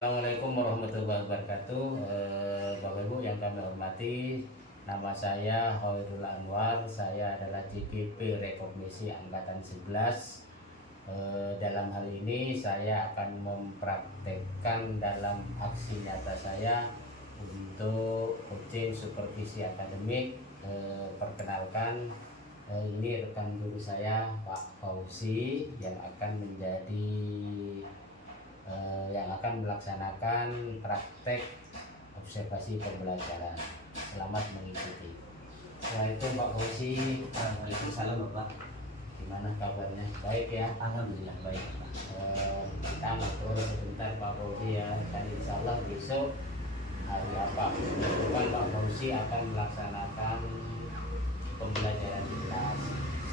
Assalamualaikum warahmatullahi wabarakatuh. Bapak Ibu yang kami hormati, nama saya Hoirul Anwar. Saya adalah CPP Rekognisi Angkatan 11. Dalam hal ini saya akan mempraktekkan dalam aksi nyata saya untuk coaching supervisi akademik. Perkenalkan, ini rekan guru saya Pak Fauzi yang akan melaksanakan praktek observasi pembelajaran. Selamat mengikuti. Assalamualaikum Pak Fauzi. Waalaikumsalam Bapak. Gimana kabarnya? Baik ya? Alhamdulillah baik Pak. Kita ngobrol sebentar Pak Fauzi ya. Dan insya Allah besok hari apa? Bukan Pak Fauzi akan melaksanakan pembelajaran di kelas.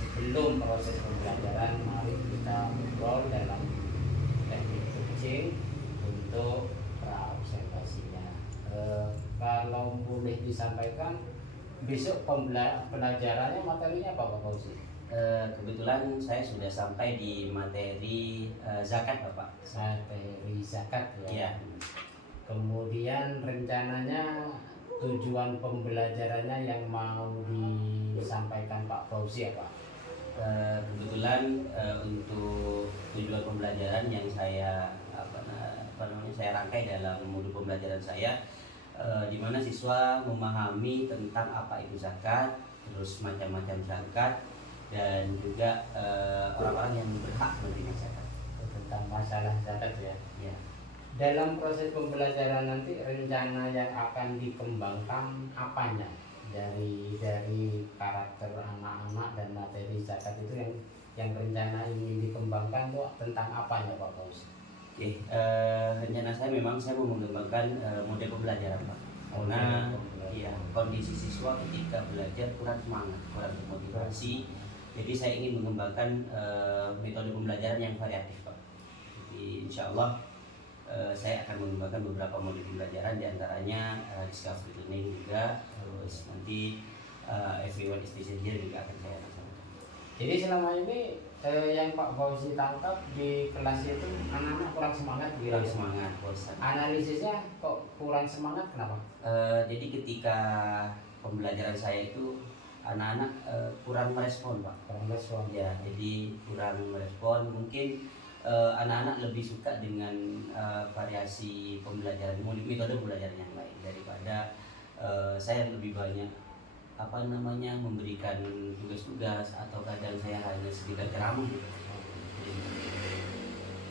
Sebelum proses pembelajaran, mari kita ngobrol dalam teknik coaching untuk pra-observasinya. Kalau boleh disampaikan, besok pembelajarannya materinya apa Pak Fauzi? Kebetulan saya sudah sampai di materi zakat Bapak. Materi zakat ya. Iya. Kemudian rencananya tujuan pembelajarannya yang mau disampaikan Pak Fauzi apa? Kebetulan untuk tujuan pembelajaran yang saya saya rangkai dalam modul pembelajaran saya, di mana siswa memahami tentang apa itu zakat, terus macam-macam zakat, dan juga orang-orang yang berhak menerima zakat. Tentang masalah zakat ya. Ya. Dalam proses pembelajaran nanti rencana yang akan dikembangkan apanya? Dari karakter anak-anak dan materi zakat itu yang rencana ingin dikembangkan tuh tentang apanya Pak Fauzi? Oke, rencana saya memang saya mau mengembangkan model pembelajaran Pak. Karena ya, kondisi siswa ketika belajar kurang semangat, kurang termotivasi. Jadi saya ingin mengembangkan metode pembelajaran yang variatif Pak. Jadi insya Allah saya akan mengembangkan beberapa model pembelajaran, diantaranya discovery learning juga, terus nanti everyone is teacher here juga akan saya laksanakan. Jadi selama ini yang Pak Fauzi tangkap di kelas itu anak-anak kurang semangat gitu. Kurang semangat, bosan. Analisisnya kok kurang semangat kenapa? Jadi ketika pembelajaran saya itu anak-anak kurang merespon Pak. Kurang respon. Ya, jadi kurang merespon. Mungkin anak-anak lebih suka dengan variasi pembelajaran, metode pembelajaran yang lain daripada saya lebih banyak memberikan tugas-tugas, atau kadang saya hanya sekedar ceramah gitu.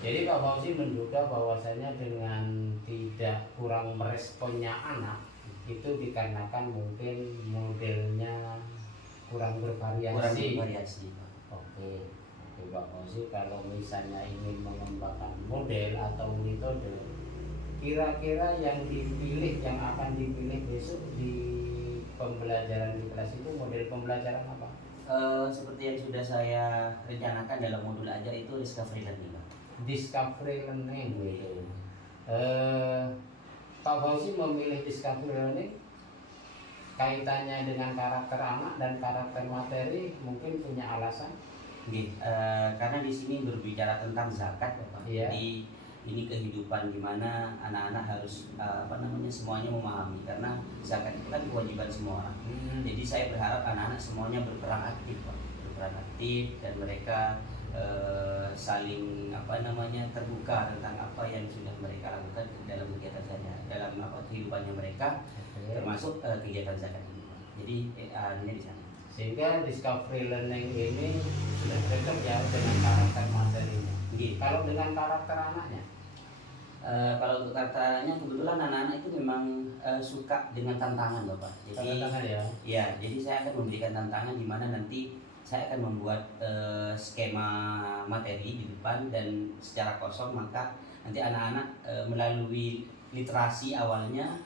Jadi Pak Fauzi menduga bahwasanya dengan tidak kurang meresponnya anak itu dikarenakan mungkin modelnya kurang bervariasi. Kurang bervariasi. Oke, Pak Fauzi, kalau misalnya ingin mengembangkan model atau metode, kira-kira yang akan dipilih besok di pembelajaran di kelas itu model pembelajaran apa? Seperti yang sudah saya rencanakan dalam modul ajar itu discovery learning. Discovery learning gitu. Pak Fauzi memilih discovery learning kaitannya dengan karakter anak dan karakter materi, mungkin punya alasan? Karena di sini berbicara tentang zakat Bapak. Iya. Jadi ini kehidupan di mana anak-anak harus semuanya memahami, karena zakat itu kan kewajiban semua orang. Jadi saya berharap anak-anak semuanya berperan aktif Pak. Berperan aktif, dan mereka saling terbuka tentang apa yang sudah mereka lakukan dalam kegiatan saya, dalam kehidupannya mereka, termasuk kegiatan zakat ini Pak. Jadi ini di sana. Sehingga discovery learning ini sudah cocok ya dengan karakter materinya. Kalau dengan karakter anaknya? Kalau untuk karakter anaknya, kebetulan anak-anak itu memang suka dengan tantangan Bapak. Jadi tantangan ya? Ya, jadi saya akan memberikan tantangan di mana nanti saya akan membuat skema materi di depan, dan secara kosong maka nanti anak-anak melalui literasi awalnya,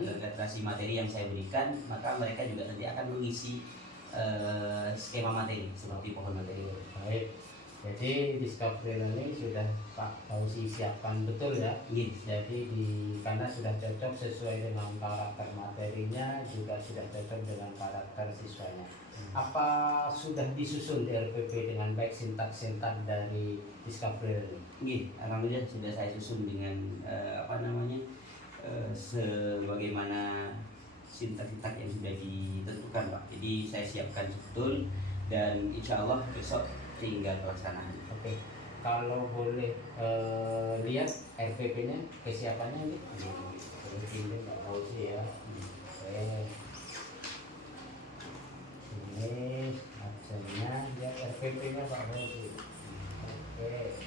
literasi materi yang saya berikan, maka mereka juga nanti akan mengisi skema materi seperti pohon materi. Baik. Jadi Discovery Learning sudah Pak Fauzi siapkan betul ya. Iya. Jadi karena sudah cocok sesuai dengan karakter materinya, juga sudah cocok dengan karakter siswanya. Apa sudah disusun di RPP dengan baik sintak-sintak dari Discovery Learning? Iya, alhamdulillah sudah saya susun dengan sebagaimana sintak-sintak yang sudah ditentukan Pak. Jadi saya siapkan betul dan insya Allah besok tinggal pelaksanaan. Oke, kalau boleh lihat RPP-nya, kesiapannya ini. Ini Pak Fauzi ya. Oke. Ini actionnya ya, RPP-nya Pak Fauzi. Oke.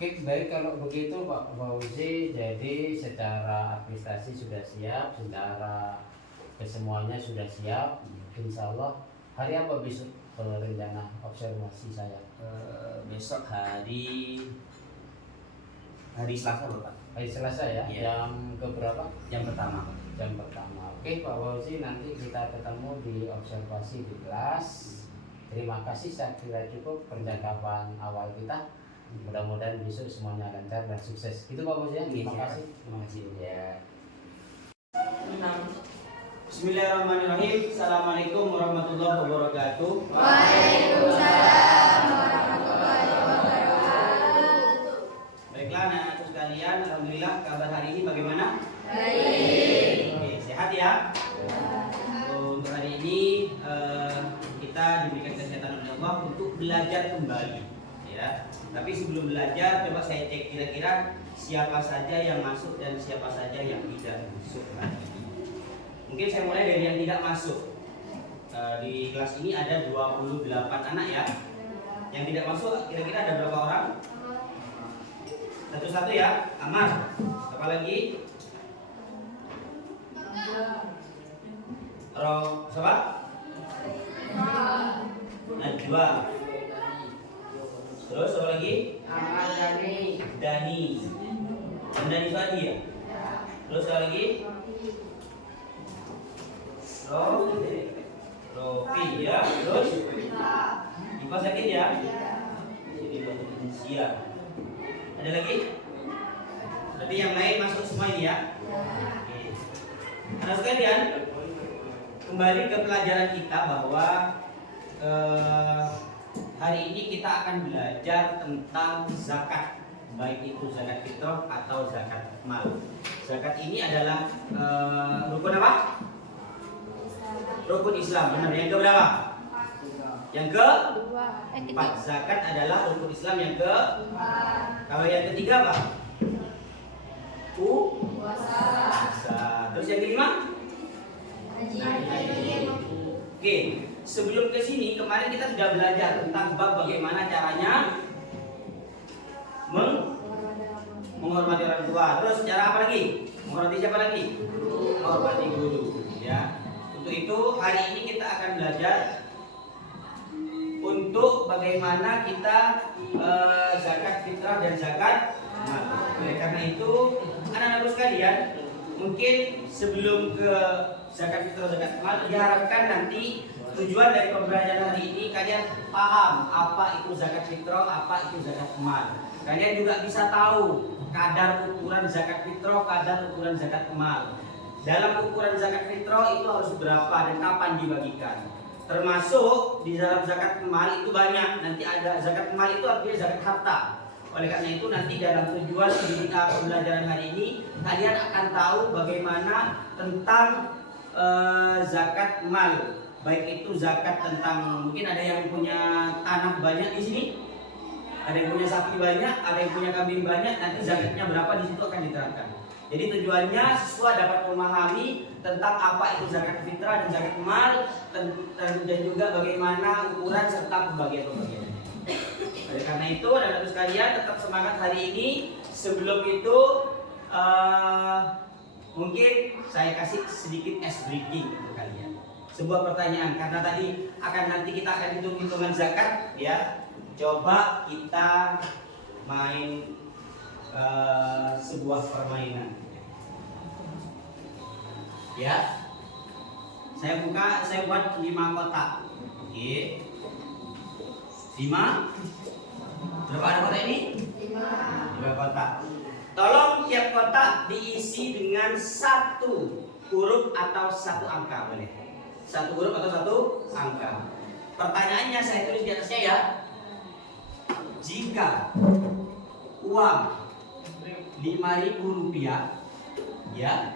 Oke, baik kalau begitu Pak Fauzi, jadi secara administrasi sudah siap, secara kesemuanya sudah siap. Insya Allah hari apa besok rencana observasi saya? Besok hari Selasa Bapak. Hari Selasa ya, Iya. jam keberapa? Yang pertama Pak. Jam pertama. Oke Pak Fauzi, nanti kita ketemu di observasi di kelas. Terima kasih, saya kira cukup percakapan awal kita. Mudah-mudahan besok semuanya lancar dan sukses. Itu Pak Fauzi ya. Terima Iya, kasih. Terima kasih ya. Bismillahirrahmanirrahim. Assalamualaikum warahmatullahi wabarakatuh. Waalaikumsalam warahmatullahi wabarakatuh. Baiklah anak-anakku sekalian, alhamdulillah kabar hari ini bagaimana? Baik. Oke, sehat ya? Untuk hari ini kita diberikan kesehatan oleh Allah untuk belajar kembali, ya. Tapi sebelum belajar, coba saya cek kira-kira siapa saja yang masuk dan siapa saja yang tidak masuk hari ini. Mungkin saya mulai dari yang tidak masuk. Di kelas ini ada 28 anak ya. Yang tidak masuk kira-kira ada berapa orang? Satu-satu ya. Amar. Apa lagi? Siapa? Najwa. Terus apa lagi? Dani. Dani tadi ya? Terus apa lagi? Rofi ya. Terus? Ipa sakit ya? Jadi siap. Ada lagi? Berarti yang lain masuk semua ini ya? Oke. Anak sekalian, kembali ke pelajaran kita bahwa hari ini kita akan belajar tentang zakat, baik itu zakat fitrah atau zakat mal. Zakat ini adalah rukun apa? Rukun Islam, benar. Yang keberapa? Yang keempat. Zakat adalah rukun Islam yang keempat. Kalau yang ketiga apa? Puasa. Terus yang kelima? Oke, sebelum ke sini kemarin kita sudah belajar tentang bab bagaimana caranya menghormati orang tua. Terus cara apa lagi? Menghormati siapa lagi? Menghormati guru. Ya. Untuk itu hari ini kita akan belajar untuk bagaimana kita zakat fitrah dan zakat mal. Oleh karena itu, anak-anakku sekalian, mungkin sebelum ke zakat fitrah zakat mal, diharapkan nanti tujuan dari pembelajaran hari ini kalian paham apa itu zakat fitrah, apa itu zakat mal. Kalian juga bisa tahu kadar ukuran zakat fitrah, kadar ukuran zakat mal. Dalam ukuran zakat fitrah itu harus berapa dan kapan dibagikan. Termasuk di dalam zakat mal itu banyak. Nanti ada zakat mal itu artinya zakat harta. Oleh karena itu nanti dalam tujuan pembelajaran hari ini kalian akan tahu bagaimana tentang zakat mal. Baik itu zakat tentang, mungkin ada yang punya tanah banyak di sini, ada yang punya sapi banyak, ada yang punya kambing banyak. Nanti zakatnya berapa di situ akan diterangkan. Jadi tujuannya siswa dapat memahami tentang apa itu zakat fitrah dan zakat mal dan juga bagaimana ukuran serta pembagian-pembagiannya. Oleh karena itu, anak-anak sekalian tetap semangat hari ini. Sebelum itu mungkin saya kasih sedikit ice breaking untuk kalian. Sebuah pertanyaan, karena tadi nanti kita akan hitung-hitungan zakat ya. Coba kita main sebuah permainan. Ya. Saya buat 5 kotak. Oke. 5. Berapa ada kotak ini? 5 kotak. Tolong tiap kotak diisi dengan 1 huruf atau 1 angka, boleh? 1 huruf atau 1 angka. Pertanyaannya saya tulis di atasnya ya. Jika uang 5.000 rupiah ya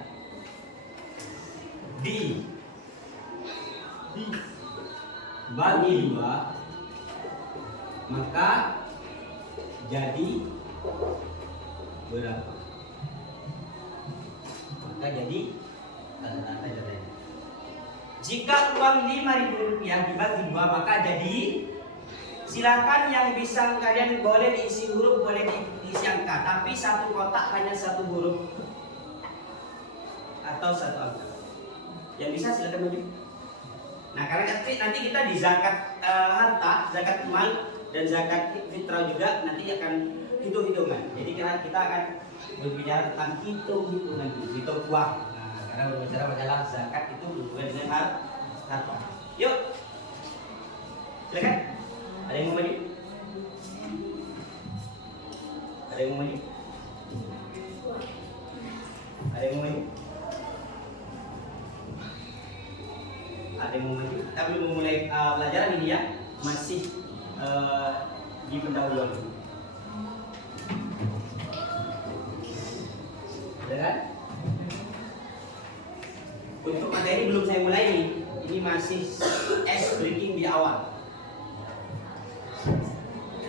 dibagi 2, maka jadi berapa? Maka jadi jika uang 5.000 rupiah dibagi 2, maka jadi, silakan yang bisa kalian boleh diisi huruf, boleh diisi angka, tapi 1 kotak hanya 1 huruf atau 1 angka. Yang bisa silakan maju. Nah, karena nanti kita di zakat harta, zakat mal dan zakat fitrah juga nanti akan hitung-hitungan. Jadi kita akan berbicara tentang hitung-hitungan, hitung uang. Nah, karena berbicara masalah zakat itu berhubungan dengan harta. Yuk, silakan. Ada yang mau maju? Ada yang mau maju? Ada yang mau maju? Ada yang mau maju? Kita belum memulai pelajaran ini ya, masih di pendahuluan. Ada kan? Untuk materi belum saya mulai ini masih ice breaking di awal.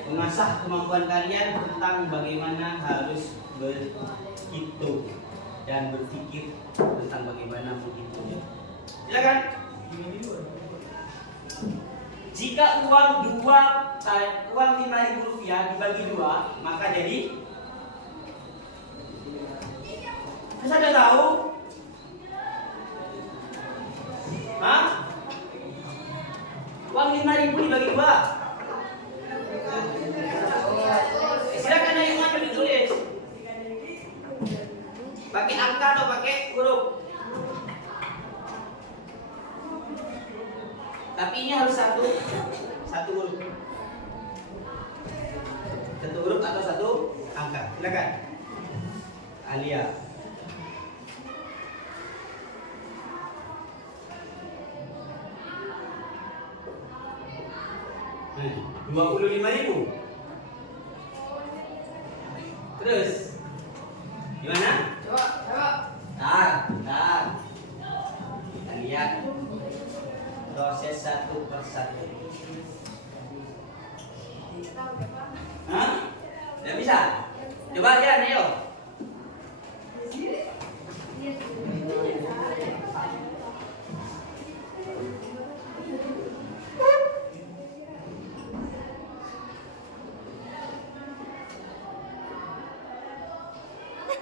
Mengasah kemampuan kalian tentang bagaimana harus berhitung dan berpikir tentang bagaimana menghitungnya. Silakan. Jika uang 5.000 rupiah dibagi 2, maka jadi, saya sudah tahu. Hah? Uang 5.000 dibagi 2. Silakan yang maju ditulis. Pakai angka atau pakai huruf? Tapi ini harus satu huruf. 1 huruf atau 1 angka. Silakan. Alia. Nah, 25.000. Terus gimana? Coba. Bentar. Kita lihat proses 1 persatu. Hah? Tidak bisa? Coba aja, ayo.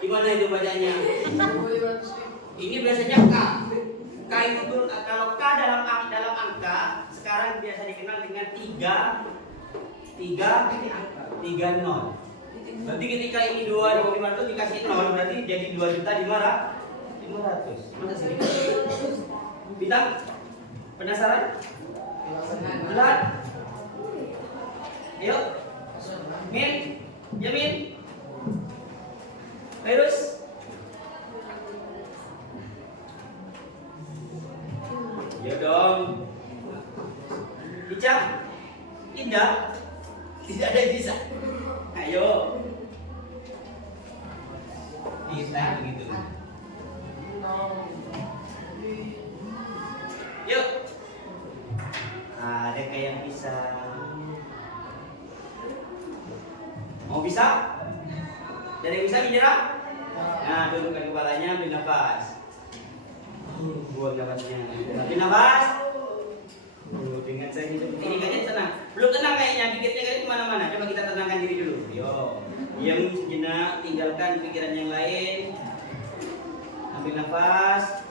Gimana itu bacanya? Ini biasanya K. K itu kalau K dalam angka sekarang biasa dikenal dengan 3 0. Berarti ketika ini 2.500 dikasih 0 berarti jadi 2.500.000. Masa sedikit? Bintang? Penasaran? Jelas? Ayo. Min? Yamin? Virus? Ya dong. Ica? Indah? Tidak ada yang bisa. Ayo. Kita begitu. Yuk. Ada kayak yang bisa. Mau bisa? Dari yang bisa bicara? Nah, dudukkan kepalanya, ambil nafas. Buang nafasnya. Ambil nafas. Dengan saya hidup ini kayaknya tenang. Belum tenang kayaknya, dikitnya kayaknya kemana-mana. Coba kita tenangkan diri dulu. Yo, diam sejenak, tinggalkan pikiran yang lain. Ambil nafas.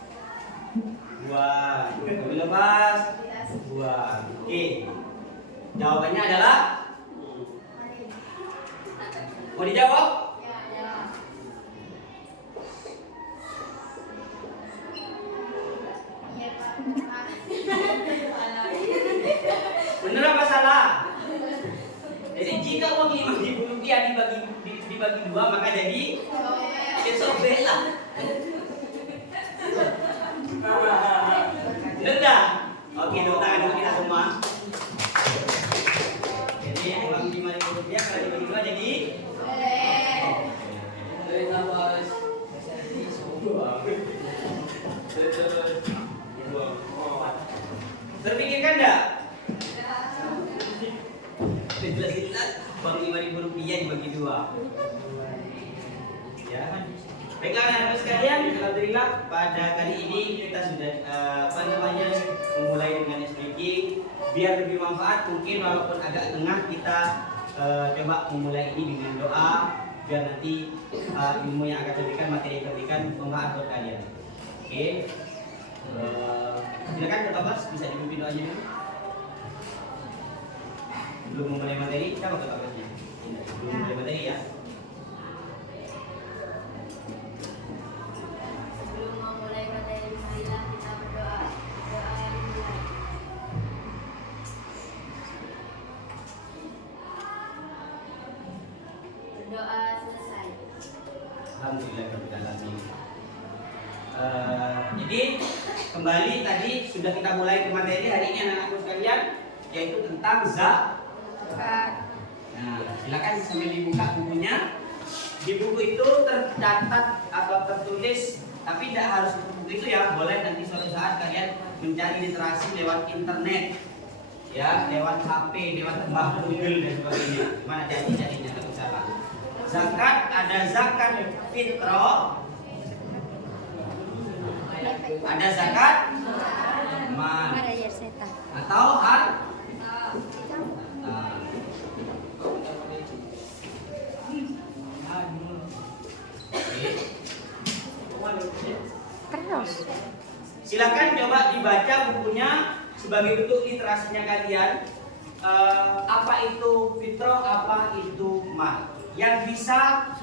Buang. Ambil nafas. Buang. Oke. Jawabannya adalah? Mau dijawab? Ya. dibagi 2 maka jadi sobek lah. Bener dah? Oke, tepuk tangan dulu kita semua. Jadi uang Rp5.000 kalau dibagi 2 jadi terpikirkan enggak? Jelas-jelas uang Rp5.000 dibagi 2. Ya. Baiklah anak-anak sekalian, alhamdulillah pada kali ini kita sudah memulai dengan speaking biar lebih manfaat. Mungkin walaupun agak tengah kita coba memulai ini dengan doa biar nanti ilmu yang akan diberikan, materi yang diberikan bermanfaat buat kalian. Oke. Silakan Bapak Bas bisa dipimpin doanya dulu. Belum memulai materi, kita mau ke Bapak Basnya. Belum memulai materi ya. Sebelum memulai materi, marilah kita berdoa. Doa yang dimulai. Berdoa selesai. Alhamdulillah berjalan. Jadi kembali tadi sudah kita mulai ke materi hari ini anak-anakku sekalian, yaitu tentang zakat. Nah, silakan sambil dibuka bukunya. Di buku itu tercatat atau tertulis, tapi tidak harus di buku itu ya. Boleh nanti suatu saat kalian mencari literasi lewat internet, ya, lewat HP, lewat Mbah Google dan sebagainya. Mana carinya tak salah. Zakat ada zakat fitrah, ada zakat mal atau harta. Terus. Silakan coba dibaca bukunya sebagai bentuk literasinya kalian. Apa itu fitrah, apa itu mal. Yang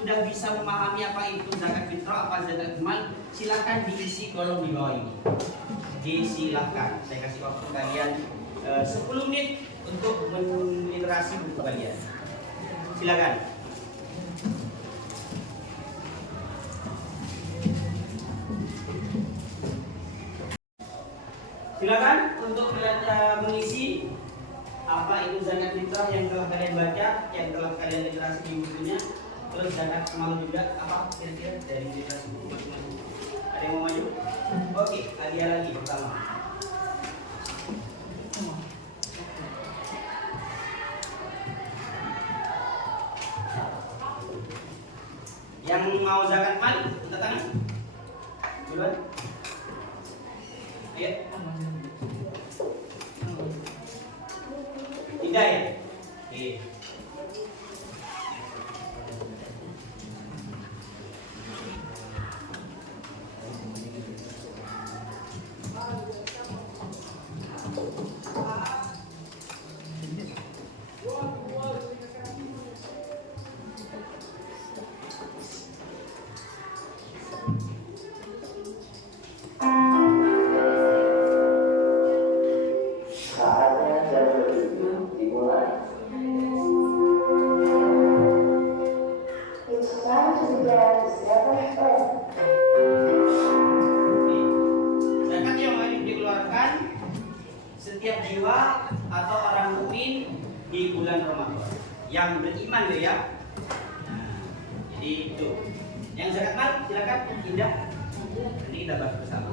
sudah bisa memahami apa itu zakat fitrah, apa zakat mal, silakan diisi kolom di bawah ini. Disilakan. Saya kasih waktu kalian 10 menit untuk meliterasi buku kalian. Silakan. Silakan untuk mengisi apa itu zakat fitrah yang telah kalian baca, yang telah kalian literasi di bukunya. Terus zakat mal juga apa kira-kira dari literasi buku masing-masing. Ada yang mau maju? Oke, hadiah lagi pertama. Yang mau zakat mal, angkat tangan. Duluan. Iya. Tidak ya? Oke. Zakat yang wajib dikeluarkan setiap jiwa atau orang mukmin di bulan Ramadan yang beriman ya. Nah, jadi itu. Yang zakat mal silakan Indah. Nanti kita bahas bersama.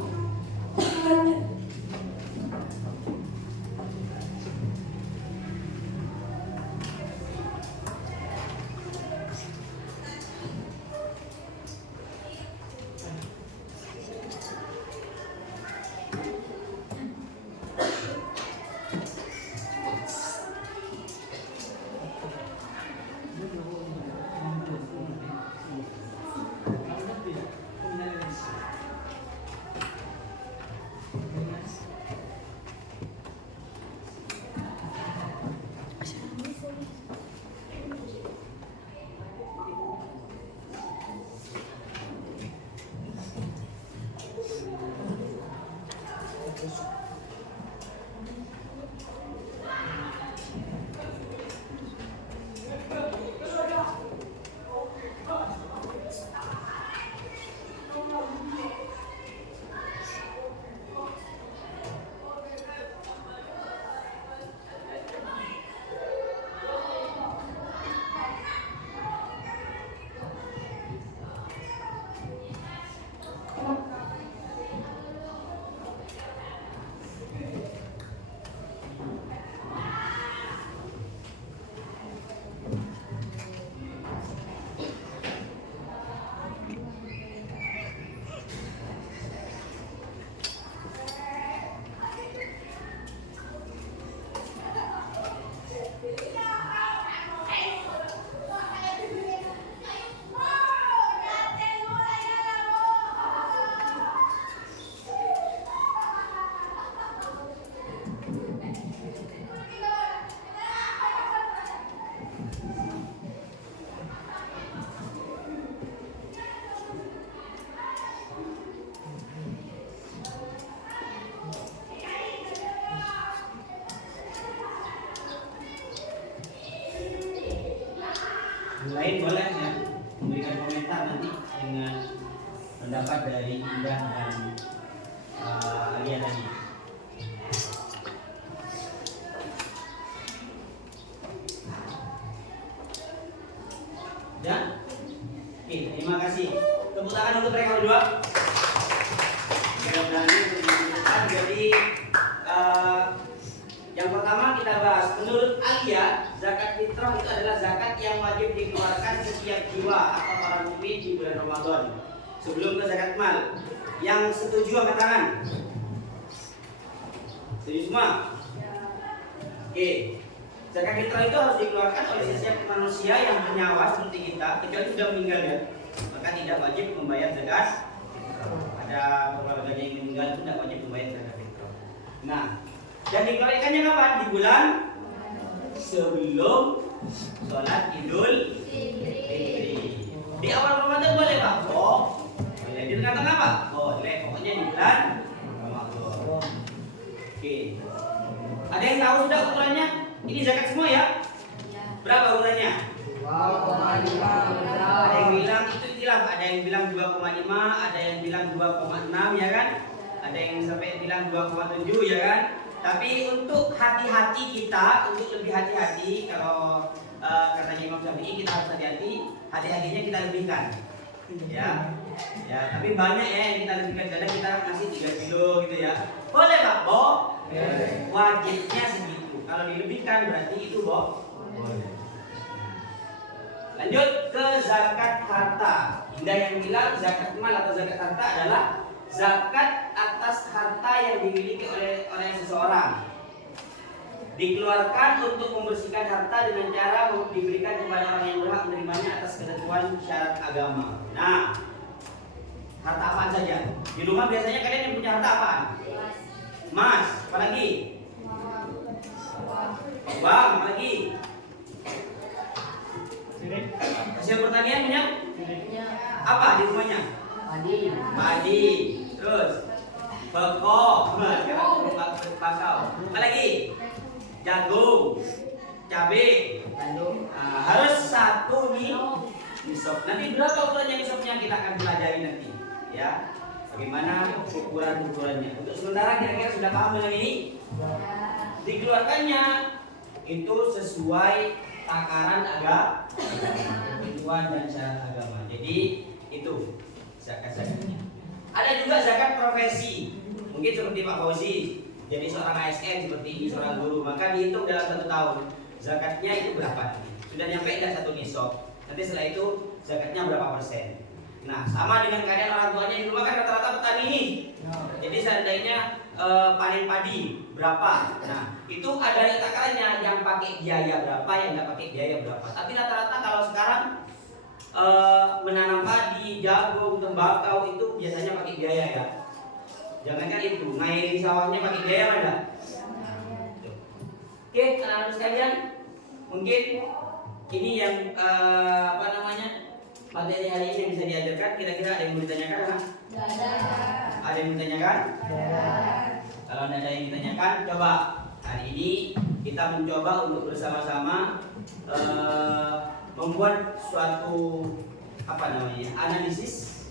lain boleh ya memberikan komentar nanti dengan pendapat dari Indah dan Alia tadi. Ya, oke, terima kasih. Tepuk tangan untuk mereka berdua. Mudah-mudahan ini menunjukkan. Jadi yang pertama kita bahas, menurut Alia, zakat fitrah itu adalah zakat yang wajib dikeluarkan setiap jiwa atau para mukmin di bulan Ramadan sebelum ke zakat mal. Yang setuju angkat tangan. Setuju semua? Oke. Zakat fitrah itu harus dikeluarkan oleh setiap manusia yang bernyawa seperti kita, kecuali sudah meninggal ya. Maka tidak wajib membayar zakat. Ada keluarganya yang meninggal itu tidak wajib membayar zakat fitrah. Nah, dan dikeluarkannya kapan? Di bulan sebelum sholat Idul Fitri. Di awal Ramadan boleh Pak? Oh, boleh. Di tengah-tengah Pak? Boleh. Pokoknya di bulan Ramadan. Oke. Ada yang tahu sudah ukurannya? Ini zakat semua ya? Berapa ukurannya? Ada yang bilang itu istilah, ada yang bilang 2,5, ada yang bilang 2,6 ya kan? Ada yang sampai bilang 2,7 ya kan? Tapi untuk hati-hati kita, untuk lebih hati-hati, kalau katanya Imam Syafi'i kita harus hati-hati, hati-hatinya kita lebihkan, ya. Ya, tapi banyak ya yang kita lebihkan, kadang kita ngasih 3 kilo gitu ya. Boleh Pak, Bo? Wajibnya segitu. Kalau dilebihkan berarti itu Bo. Boleh. Lanjut ke zakat harta. Indah yang bilang zakat mal atau zakat harta adalah zakat atas harta yang dimiliki oleh seseorang, dikeluarkan untuk membersihkan harta dengan cara diberikan kepada orang yang berhak menerimanya atas ketentuan syarat agama. Nah, harta apa saja? Di rumah biasanya kalian yang punya harta apaan? Emas, apalagi? Uang, apalagi? Hasil pertanian punya? Apa di rumahnya? Padi. Terus bakau. Apa lagi? Jagung, cabai. Harus satu nisab. Nanti berapa ukurannya nisabnya kita akan pelajari nanti, ya. Bagaimana ukurannya? Untuk sementara kira-kira sudah paham dengan ini? Dikeluarkannya itu sesuai takaran agama, ketentuan dan syarat agama. Jadi itu zakat-zakatnya. Ada juga zakat profesi. Mungkin seperti Pak Fauzi, jadi seorang ASN seperti ini, seorang guru, maka dihitung dalam 1 tahun. Zakatnya itu berapa? Sudah nyampe tidak 1 nisab. Nanti setelah itu zakatnya berapa persen? Nah, sama dengan keadaan orang tuanya di rumah kan rata-rata petani ini. Jadi seandainya panen padi berapa? Nah, itu ada takarannya, yang pakai biaya berapa, yang nggak pakai biaya berapa. Tapi rata-rata kalau sekarang menanam padi, jagung, tembakau itu biasanya pakai biaya ya. Jangankan itu, ngairi sawahnya pakai biaya ada. Oke, anak-anak sekalian, mungkin ini yang materi hari ini yang bisa diajarkan. Kira-kira ada yang mau ditanyakan? Ada yang mau ditanyakan? Kalau ada yang ditanyakan, coba hari ini kita mencoba untuk bersama-sama membuat suatu analisis.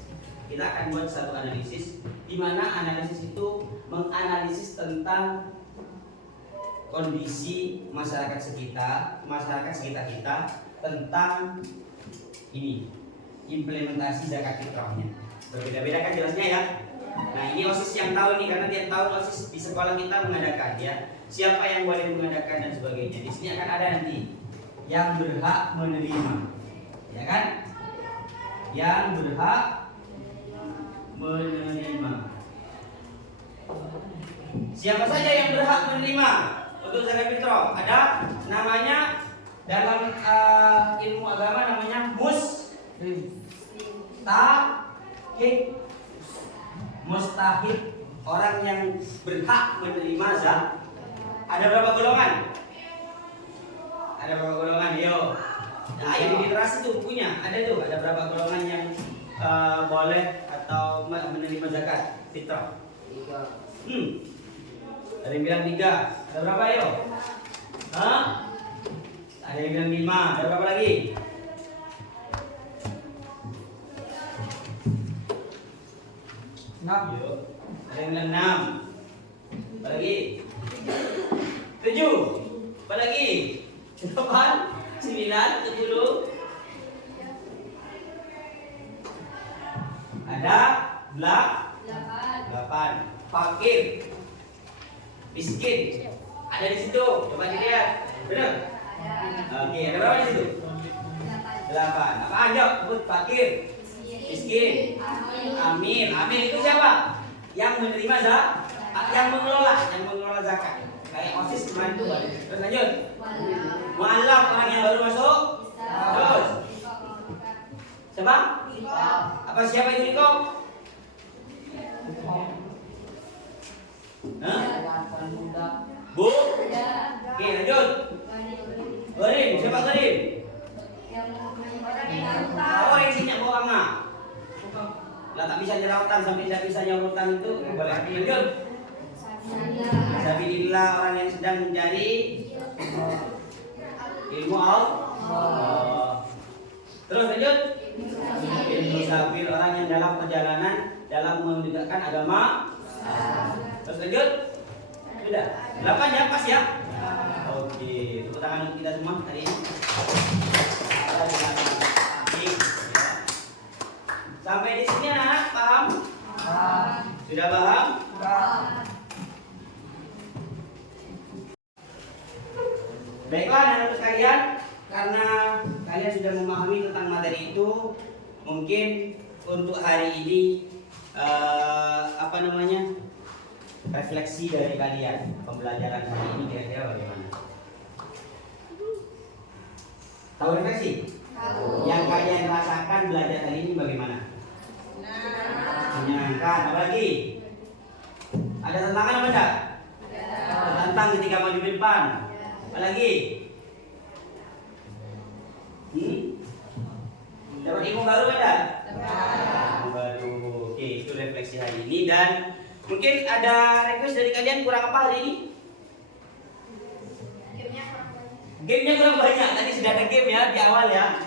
Kita akan buat satu analisis, di mana analisis itu menganalisis tentang kondisi masyarakat sekitar kita tentang ini implementasi zakat fitrahnya. Berbeda-beda kan jelasnya ya. Nah, ini OSIS yang tahu nih, karena tiap tahun OSIS di sekolah kita mengadakan ya. Siapa yang boleh mengadakan dan sebagainya. Di sini akan ada nanti yang berhak menerima, ya kan? Yang berhak menerima. Siapa saja yang berhak menerima untuk zakat fitrah? Ada namanya dalam ilmu agama namanya mustahik, orang yang berhak menerima zakat. Ada berapa golongan? Ada berapa golongan? Yo. Nah, yang di literasi tuh punya, ada berapa golongan yang boleh atau menerima zakat fitrah? 3. Ada yang bilang 3. Ada berapa yo? Ada yang bilang 5. Ada berapa lagi? Yuk. Ada yang bilang 6. Apa lagi? 7. Apa lagi? 8, 9, 10. Ada 8. Fakir, miskin. Ada di situ. Coba dilihat. Benar? Oke, ada berapa di situ? 8. Apa aja? Sebut fakir, miskin. Amin. Amin itu siapa? Yang menerima yang mengelola zakat. Kayak OSIS kemarin itu. Terus lanjut. Mualaf, orang yang baru masuk. Terus. Siapa? Apa siapa itu Riko? Hah? Bu? Oke, lanjut. Garim, siapa Garim? Oh, yang sini bawa nggak? Lah tak bisa nyerautan sampai tidak bisa nyerautan itu boleh. Lanjut. Sabilillah, orang yang sedang mencari ilmu Allah. Terus lanjut. Ilmu sabil, orang yang dalam perjalanan dalam menegakkan agama. Terus lanjut. Sudah. 8 ya, pas ya? Oke, tepuk tangan untuk kita semua hari ini. Sampai di sini anak paham? Sudah paham? Baiklah anak-anak sekalian, karena kalian sudah memahami tentang materi itu, mungkin untuk hari ini refleksi dari kalian pembelajaran hari ini kira-kira bagaimana? Tahu refleksi? Tahu. Yang kalian rasakan belajar hari ini bagaimana? Menyenangkan. Apa lagi? Ada tantangan apa enggak? Tentang ketika maju di depan. Apa lagi? Dapat ilmu baru ada? Ilmu baru. Oke, itu refleksi hari ini. Dan mungkin ada request dari kalian kurang apa hari ini? Gamenya kurang banyak. Tadi sudah ada game ya di awal ya.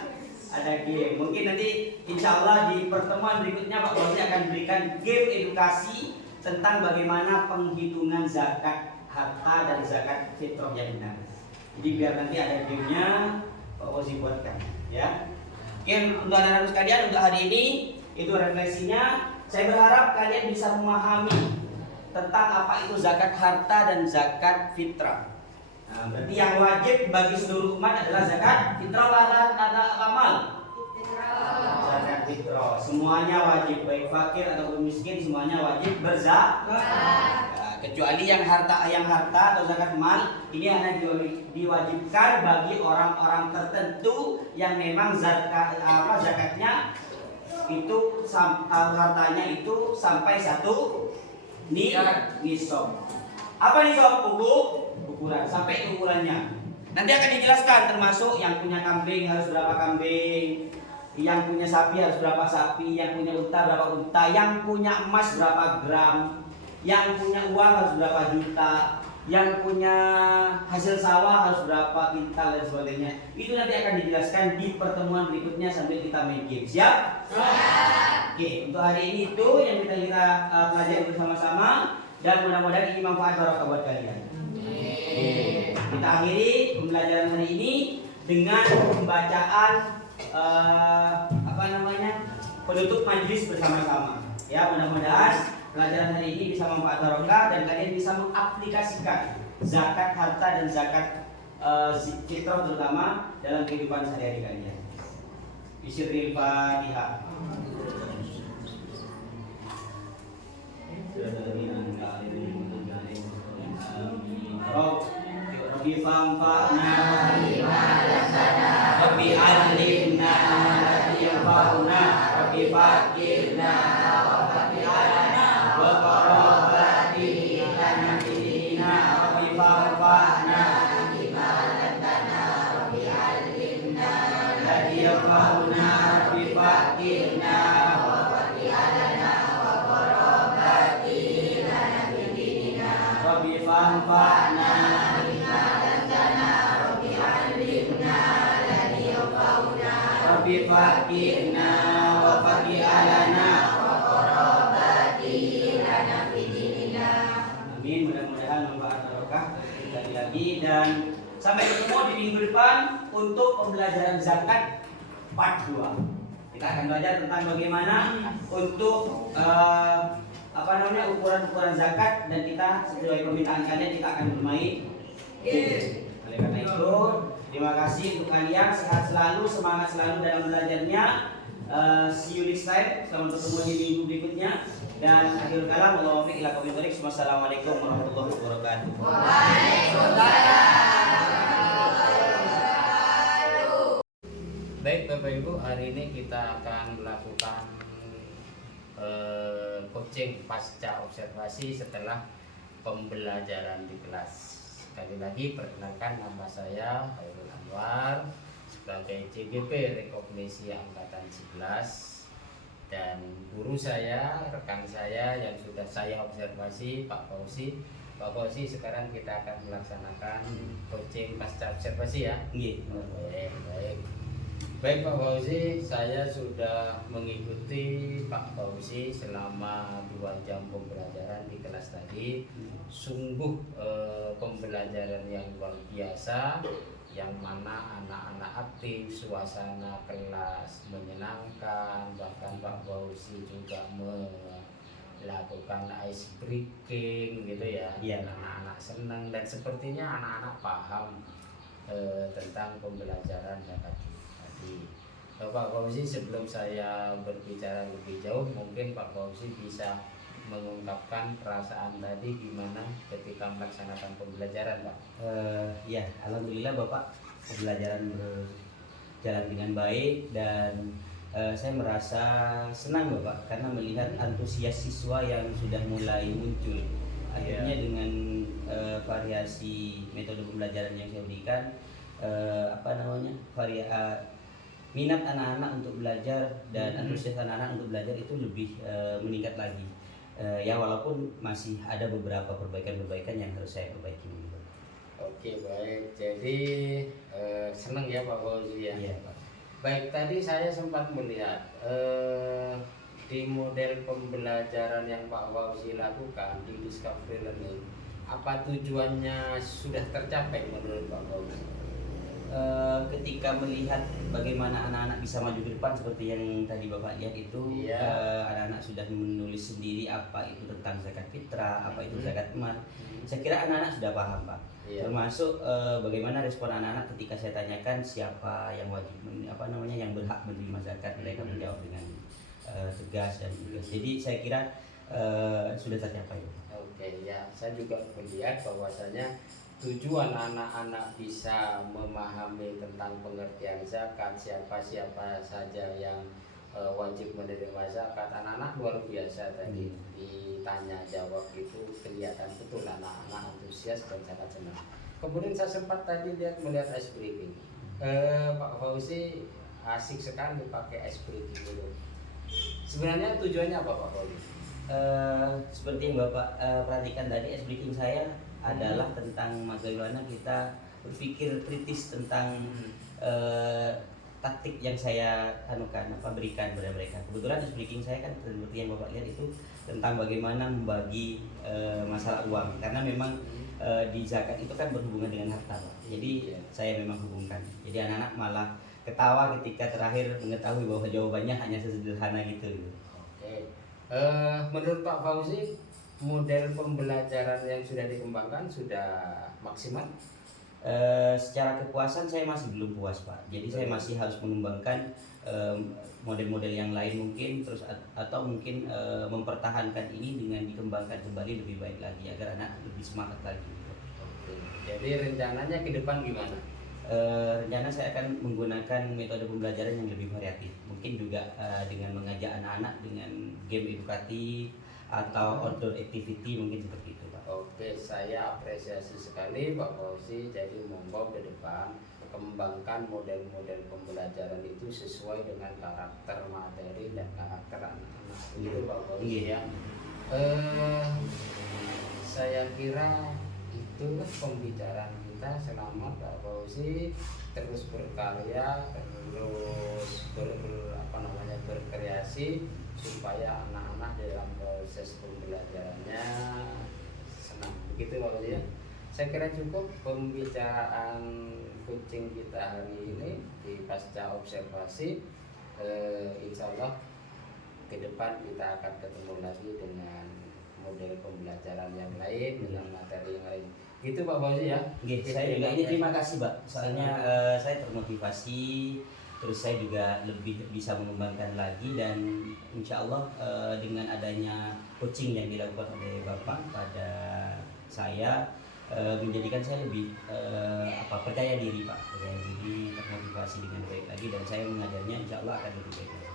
Ada game. Mungkin nanti insya Allah di pertemuan berikutnya Pak Fauzi akan berikan game edukasi tentang bagaimana penghitungan zakat harta dan zakat fitrah yang benar. Jadi biar nanti ada gamenya Pak Fauzi buatkan ya. Oke, untuk anak-anak sekalian untuk hari ini itu refleksinya. Saya berharap kalian bisa memahami tentang apa itu zakat harta dan zakat fitrah. Nah, berarti yang wajib bagi seluruh umat adalah zakat fitrah ada amal. Zakat fitrah semuanya wajib, baik fakir ataupun miskin semuanya wajib berzakat. Nah, kecuali yang harta atau zakat mal ini hanya diwajibkan bagi orang-orang tertentu yang memang zakatnya itu hartanya itu sampai 1 nisab. Apa nisab? Ukuran, sampai ukurannya. Nanti akan dijelaskan termasuk yang punya kambing harus berapa kambing, yang punya sapi harus berapa sapi, yang punya unta berapa unta, yang punya emas berapa gram, yang punya uang harus berapa juta, yang punya hasil sawah harus berapa kintal dan sebagainya. Itu nanti akan dijelaskan di pertemuan berikutnya sambil kita main game. Siap? Oke, untuk hari ini itu yang kita pelajari bersama-sama dan mudah-mudahan ini manfaat barokah buat kalian. Kita akhiri pembelajaran hari ini dengan pembacaan penutup majelis bersama-sama. Ya, mudah-mudahan pelajaran hari ini bisa manfaat barokah dan kalian bisa mengaplikasikan zakat harta dan zakat fitrah terutama dalam kehidupan sehari-hari kalian. Bismillahirrahmanirrahim. Fatihah. Rabbi fanfa'na Rabbi alimna Rabbi yanfa'una Rabbi fakirna wa fakirana wa qarabati lana fidina Rabbi fanfa'na bima lantana Rabbi alimna Rabbi yanfa'una Rabbi fakirna wa fakirana wa qarabati lana fidina Rabbi fanfa'na Rabbi fakirna wa fakir alana wa qarabati Amin. Mudah-mudahan manfaat barokah sekali lagi, dan sampai ketemu di minggu depan untuk pembelajaran zakat part 2. Kita akan belajar tentang bagaimana untuk ukuran-ukuran zakat, dan kita sesuai permintaan kalian kita akan bermain. Oleh karena itu, terima kasih untuk kalian, sehat selalu, semangat selalu dalam belajarnya. See you next time. Selamat bertemu di minggu berikutnya. Dan akhir kalam, wassalamualaikum warahmatullahi wabarakatuh. Baik Bapak Ibu, hari ini kita akan melakukan coaching pasca observasi setelah pembelajaran di kelas. Sekali lagi perkenalkan, nama saya Khairul Anwar sebagai CGP Rekognisi Angkatan 11, dan guru saya, rekan saya yang sudah saya observasi, Pak Fauzi. Pak Fauzi, sekarang kita akan melaksanakan coaching pasca observasi ya. Baik. Baik Pak Fauzi, saya sudah mengikuti Pak Fauzi selama 2 jam pembelajaran di kelas tadi. Sungguh pembelajaran yang luar biasa, yang mana anak-anak aktif, suasana kelas menyenangkan, bahkan Pak Fauzi juga melakukan ice breaking gitu ya. Anak-anak senang, dan sepertinya anak-anak paham tentang pembelajaran zakat tadi. Pak Fauzi, sebelum saya berbicara lebih jauh, mungkin Pak Fauzi bisa mengungkapkan perasaan tadi gimana ketika melaksanakan pembelajaran, Pak? Ya, alhamdulillah Bapak, pembelajaran berjalan dengan baik, dan saya merasa senang Bapak karena melihat antusias siswa yang sudah mulai muncul. Akhirnya dengan variasi metode pembelajaran yang saya berikan, minat anak-anak untuk belajar dan antusias anak-anak untuk belajar itu lebih meningkat lagi. Ya, walaupun masih ada beberapa perbaikan-perbaikan yang harus saya perbaiki. Oke, baik. Jadi senang ya Pak Fauzi ya. Iya, Pak. Baik, tadi saya sempat melihat di model pembelajaran yang Pak Fauzi lakukan di Discovery Learning, apa tujuannya sudah tercapai menurut Pak Fauzi? Ketika melihat bagaimana anak-anak bisa maju ke depan seperti yang tadi Bapak lihat itu, anak-anak sudah menulis sendiri apa itu tentang zakat fitrah, apa itu zakat mal. Saya kira anak-anak sudah paham, Pak. Termasuk bagaimana respon anak-anak ketika saya tanyakan siapa yang wajib yang berhak menerima zakat, mereka menjawab dengan tegas dan tegas. Jadi saya kira sudah tercapai. Oke, ya, saya juga melihat bahwasanya tujuan anak-anak bisa memahami tentang pengertian zakat, siapa-siapa saja yang wajib menerima zakat. Anak-anak luar biasa tadi ditanya jawab itu kelihatan betul anak-anak antusias dan sangat senang. Kemudian saya sempat tadi melihat ice breaking. Pak Fauzi asik sekali pakai ice breaking itu. Sebenarnya tujuannya apa Pak Fauzi? Seperti yang Bapak perhatikan tadi, ice breaking saya adalah tentang bagaimana kita berpikir kritis tentang taktik yang saya berikan kepada mereka. Kebetulan ice breaking saya kan seperti yang Bapak lihat itu tentang bagaimana membagi masalah uang, karena memang di zakat itu kan berhubungan dengan harta, Pak. Jadi saya memang hubungkan. Jadi anak-anak malah ketawa ketika terakhir mengetahui bahwa jawabannya hanya sesederhana gitu. Oke. Menurut Pak Fauzi, model pembelajaran yang sudah dikembangkan sudah maksimal? Secara kepuasan saya masih belum puas, Pak. Jadi saya masih harus mengembangkan model-model yang lain mungkin, terus atau mungkin mempertahankan ini dengan dikembangkan kembali lebih baik lagi agar anak lebih semangat lagi. Oke. Jadi rencananya ke depan gimana? Rencana saya akan menggunakan metode pembelajaran yang lebih variatif. Mungkin juga dengan mengajak anak-anak dengan game edukatif atau outdoor activity, mungkin seperti itu, Pak. Oke, saya apresiasi sekali Pak Fauzi. Jadi monggo ke depan kembangkan model-model pembelajaran itu sesuai dengan karakter materi dan karakter anak-anak. Gitu Pak Fauzi ya. Saya kira itu pembicaraan kita. Selamat Pak Fauzi, terus berkarya, terus berkreasi supaya anak-anak dalam proses pembelajarannya senang. Begitu Pak Fauzi ya. Saya kira cukup pembicaraan coaching kita hari ini di pasca observasi. Insya Allah ke depan kita akan ketemu lagi dengan model pembelajaran yang lain, dengan materi yang lain. Gitu Pak Fauzi ya. Oke, saya juga ini terima kasih Pak. Soalnya saya termotivasi, terus saya juga lebih bisa mengembangkan lagi, dan insya Allah dengan adanya coaching yang dilakukan oleh Bapak pada saya menjadikan saya lebih percaya diri Pak, percaya diri, termotivasi dengan baik lagi, dan saya mengajarnya insya Allah akan lebih baik lagi.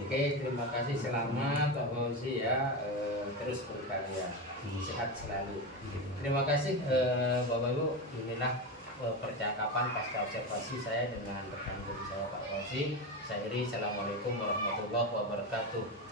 Oke, terima kasih, selamat Pak Fauzi ya, terus berkarya, sehat selalu. Terima kasih Bapak Ibu, inilah percakapan pasca observasi saya dengan rekan guru saya Pak Fauzi. Saya iri, assalamualaikum warahmatullahi wabarakatuh.